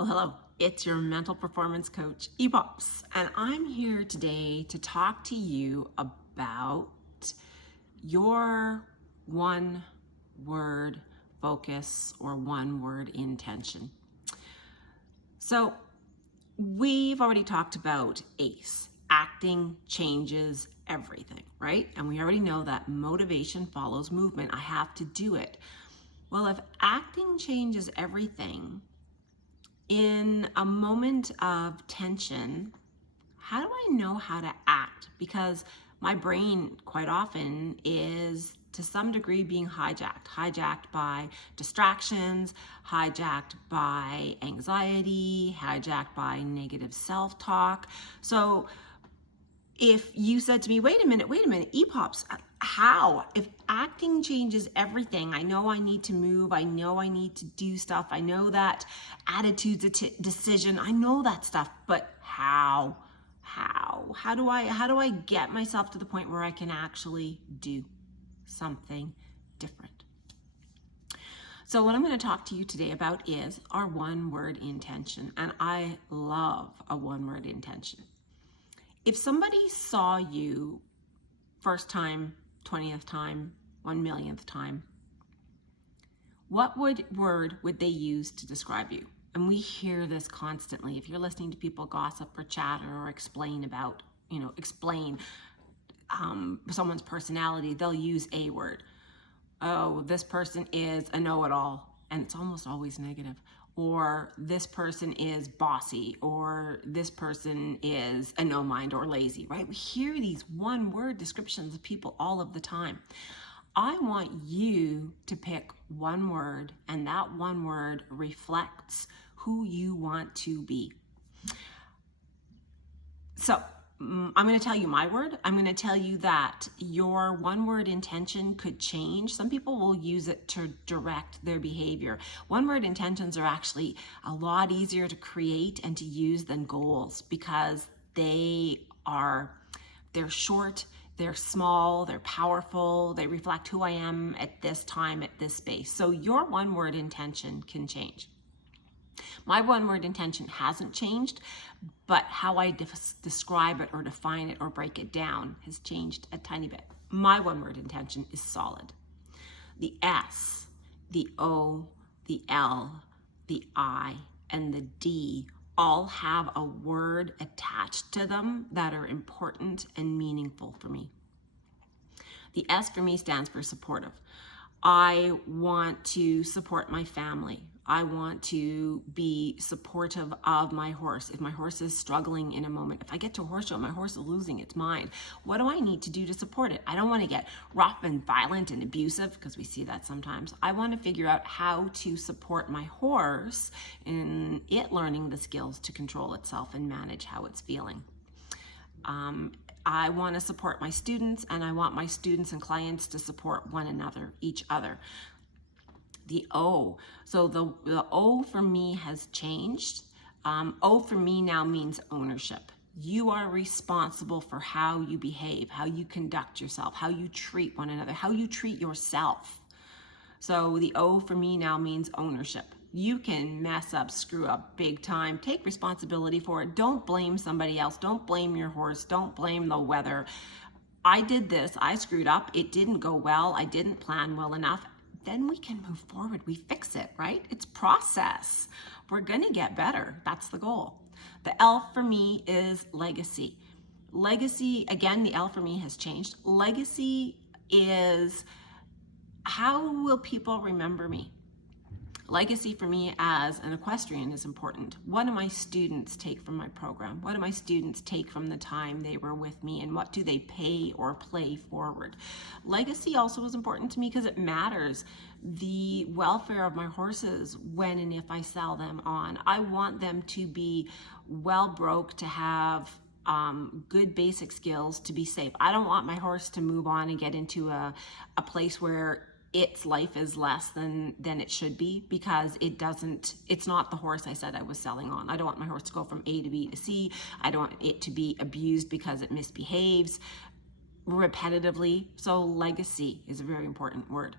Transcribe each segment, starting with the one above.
Well, hello, it's your mental performance coach, EPOPS, and I'm here today to talk to you about your one word focus or one word intention. So, we've already talked about ACE. Acting changes everything, right? And we already know that motivation follows movement. I have to do it. Well, if acting changes everything, in a moment of tension, how do I know how to act? Because my brain quite often is to some degree being hijacked by distractions, hijacked by anxiety, hijacked by negative self-talk. So if you said to me, wait a minute, EPOPS, how? If acting changes everything, I know I need to move, I know I need to do stuff, I know that attitude's a decision, I know that stuff, but how? How do I get myself to the point where I can actually do something different? So what I'm going to talk to you today about is our one word intention, and I love a one word intention. If somebody saw you first time, 20th time, 1,000,000th time, what word would they use to describe you? And we hear this constantly. If you're listening to people gossip or chatter or explain about, someone's personality, they'll use a word. Oh, this person is a know-it-all, and it's almost always negative. Or this person is bossy, or this person is a no-mind or lazy, right? We hear these one-word descriptions of people all of the time. I want you to pick one word, and that one word reflects who you want to be. So I'm going to tell you my word. I'm going to tell you that your one word intention could change. Some people will use it to direct their behavior. One word intentions are actually a lot easier to create and to use than goals because they're short, they're small, they're powerful, they reflect who I am at this time, at this space. So your one word intention can change. My one word intention hasn't changed, but how I describe it or define it or break it down has changed a tiny bit. My one word intention is solid. The S, the O, the L, the I, and the D all have a word attached to them that are important and meaningful for me. The S for me stands for supportive. I want to support my family. I want to be supportive of my horse. If my horse is struggling in a moment, if I get to a horse show and my horse is losing its mind, what do I need to do to support it? I don't want to get rough and violent and abusive because we see that sometimes. I want to figure out how to support my horse in it learning the skills to control itself and manage how it's feeling. I want to support my students, and I want my students and clients to support one another, each other. The O. So the O for me has changed. O for me now means ownership. You are responsible for how you behave, how you conduct yourself, how you treat one another, how you treat yourself. So the O for me now means ownership. You can mess up, screw up big time. Take responsibility for it. Don't blame somebody else. Don't blame your horse. Don't blame the weather. I did this. I screwed up. It didn't go well. I didn't plan well enough. Then we can move forward. We fix it, right? It's process. We're going to get better. That's the goal. The L for me is legacy. Legacy, again, the L for me has changed. Legacy is how will people remember me? Legacy for me as an equestrian is important. What do my students take from my program? What do my students take from the time they were with me, and what do they pay or play forward? Legacy also is important to me because it matters. The welfare of my horses when and if I sell them on. I want them to be well broke, to have good basic skills, to be safe. I don't want my horse to move on and get into a place where its life is less than it should be, because it's not the horse I said I was selling on. I don't want my horse to go from A to B to C. I don't want it to be abused because it misbehaves repetitively. So legacy is a very important word.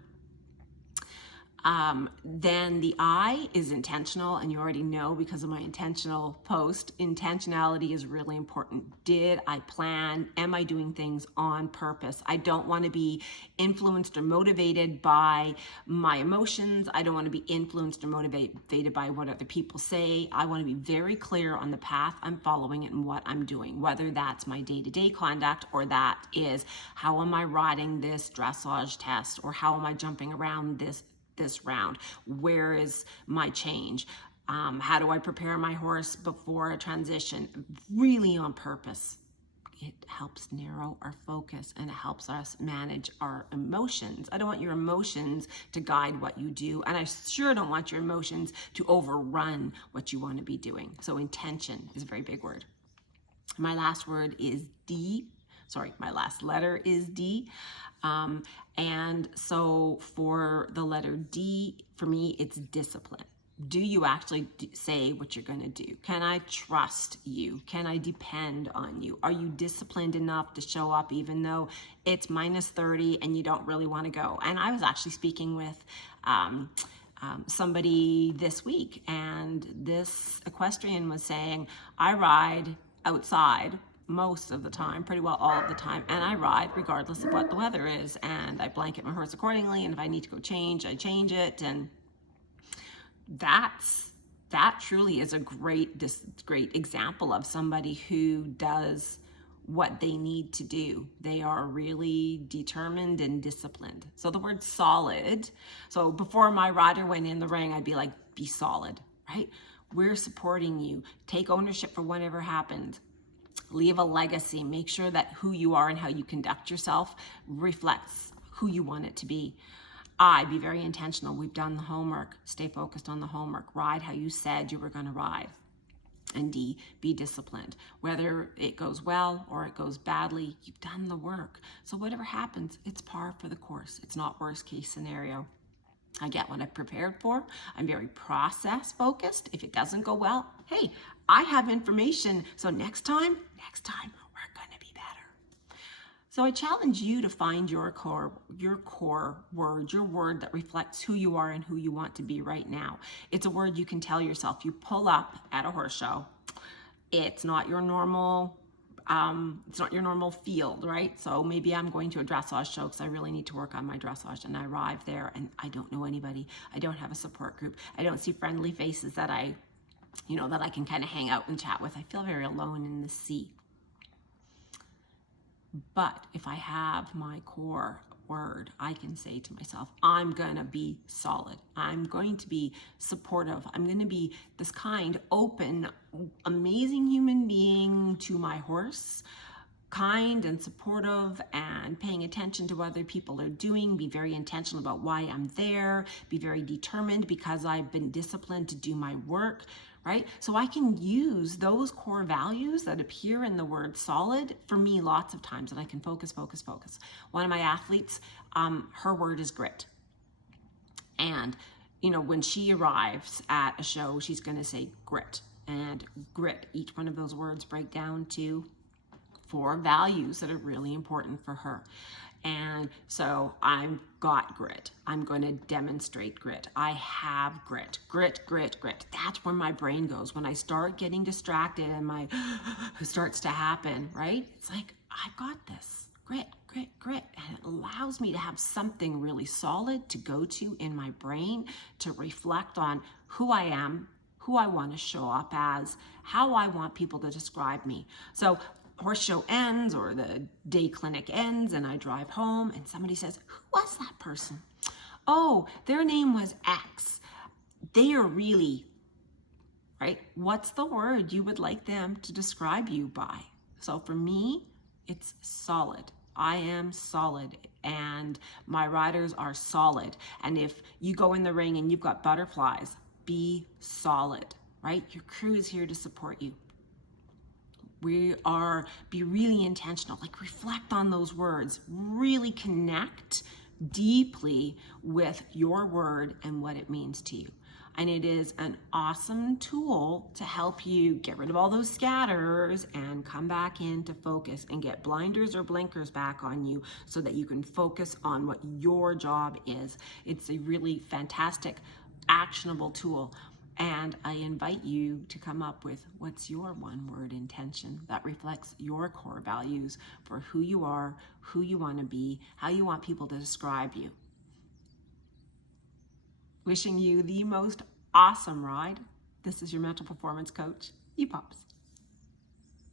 Then the I is intentional, and you already know because of my intentional post. Intentionality is really important. Did I plan? Am I doing things on purpose? I don't want to be influenced or motivated by my emotions. I don't want to be influenced or motivated by what other people say. I want to be very clear on the path I'm following and what I'm doing, whether that's my day-to-day conduct or that is how am I riding this dressage test, or how am I jumping around this round? Where is my change? How do I prepare my horse before a transition? Really on purpose. It helps narrow our focus, and it helps us manage our emotions. I don't want your emotions to guide what you do, and I sure don't want your emotions to overrun what you want to be doing. So intention is a very big word. My last word is D. Sorry, my last letter is D. And so for the letter D, for me, it's discipline. Do you actually say what you're going to do? Can I trust you? Can I depend on you? Are you disciplined enough to show up even though it's minus 30 and you don't really want to go? And I was actually speaking with somebody this week, and this equestrian was saying, I ride outside most of the time, pretty well all of the time, and I ride regardless of what the weather is, and I blanket my horse accordingly, and if I need to go change, I change it. And that truly is a great example of somebody who does what they need to do. They are really determined and disciplined. So the word solid, so before my rider went in the ring, I'd be like, be solid, right? We're supporting you. Take ownership for whatever happened. Leave a legacy. Make sure that who you are and how you conduct yourself reflects who you want it to be. I, be very intentional. We've done the homework. Stay focused on the homework. Ride how you said you were going to ride. And D, be disciplined. Whether it goes well or it goes badly, you've done the work. So whatever happens, it's par for the course. It's not worst case scenario. I get what I've prepared for. I'm very process focused. If it doesn't go well, hey, I have information. So next time, we're going to be better. So I challenge you to find your core word, your word that reflects who you are and who you want to be right now. It's a word you can tell yourself. You pull up at a horse show. It's not your normal field, right? So maybe I'm going to a dressage show because I really need to work on my dressage, and I arrive there and I don't know anybody. I don't have a support group. I don't see friendly faces that I can kind of hang out and chat with. I feel very alone in the sea. But if I have my core word, I can say to myself, I'm going to be solid. I'm going to be supportive. I'm going to be this kind, open, amazing human being to my horse, kind and supportive and paying attention to what other people are doing, be very intentional about why I'm there, be very determined because I've been disciplined to do my work, right? So I can use those core values that appear in the word solid for me lots of times, and I can focus. One of my athletes, her word is grit. And, when she arrives at a show, she's going to say grit. And grit, each one of those words break down to 4 values that are really important for her. And so I've got grit. I'm going to demonstrate grit. I have grit. Grit. That's where my brain goes. When I start getting distracted and my starts to happen, right? It's like, I've got this. Grit. And it allows me to have something really solid to go to in my brain to reflect on who I am, who I want to show up as, how I want people to describe me. So horse show ends or the day clinic ends and I drive home and somebody says, who was that person? Oh, their name was X. They are really, right? What's the word you would like them to describe you by? So for me, it's solid. I am solid and my riders are solid. And if you go in the ring and you've got butterflies, be solid, right? Your crew is here to support you. Be really intentional, like reflect on those words, really connect deeply with your word and what it means to you. And it is an awesome tool to help you get rid of all those scatters and come back into focus and get blinders or blinkers back on you so that you can focus on what your job is. It's a really fantastic, actionable tool. And I invite you to come up with what's your one-word intention that reflects your core values for who you are, who you want to be, how you want people to describe you. Wishing you the most awesome ride. This is your mental performance coach, EPOPS.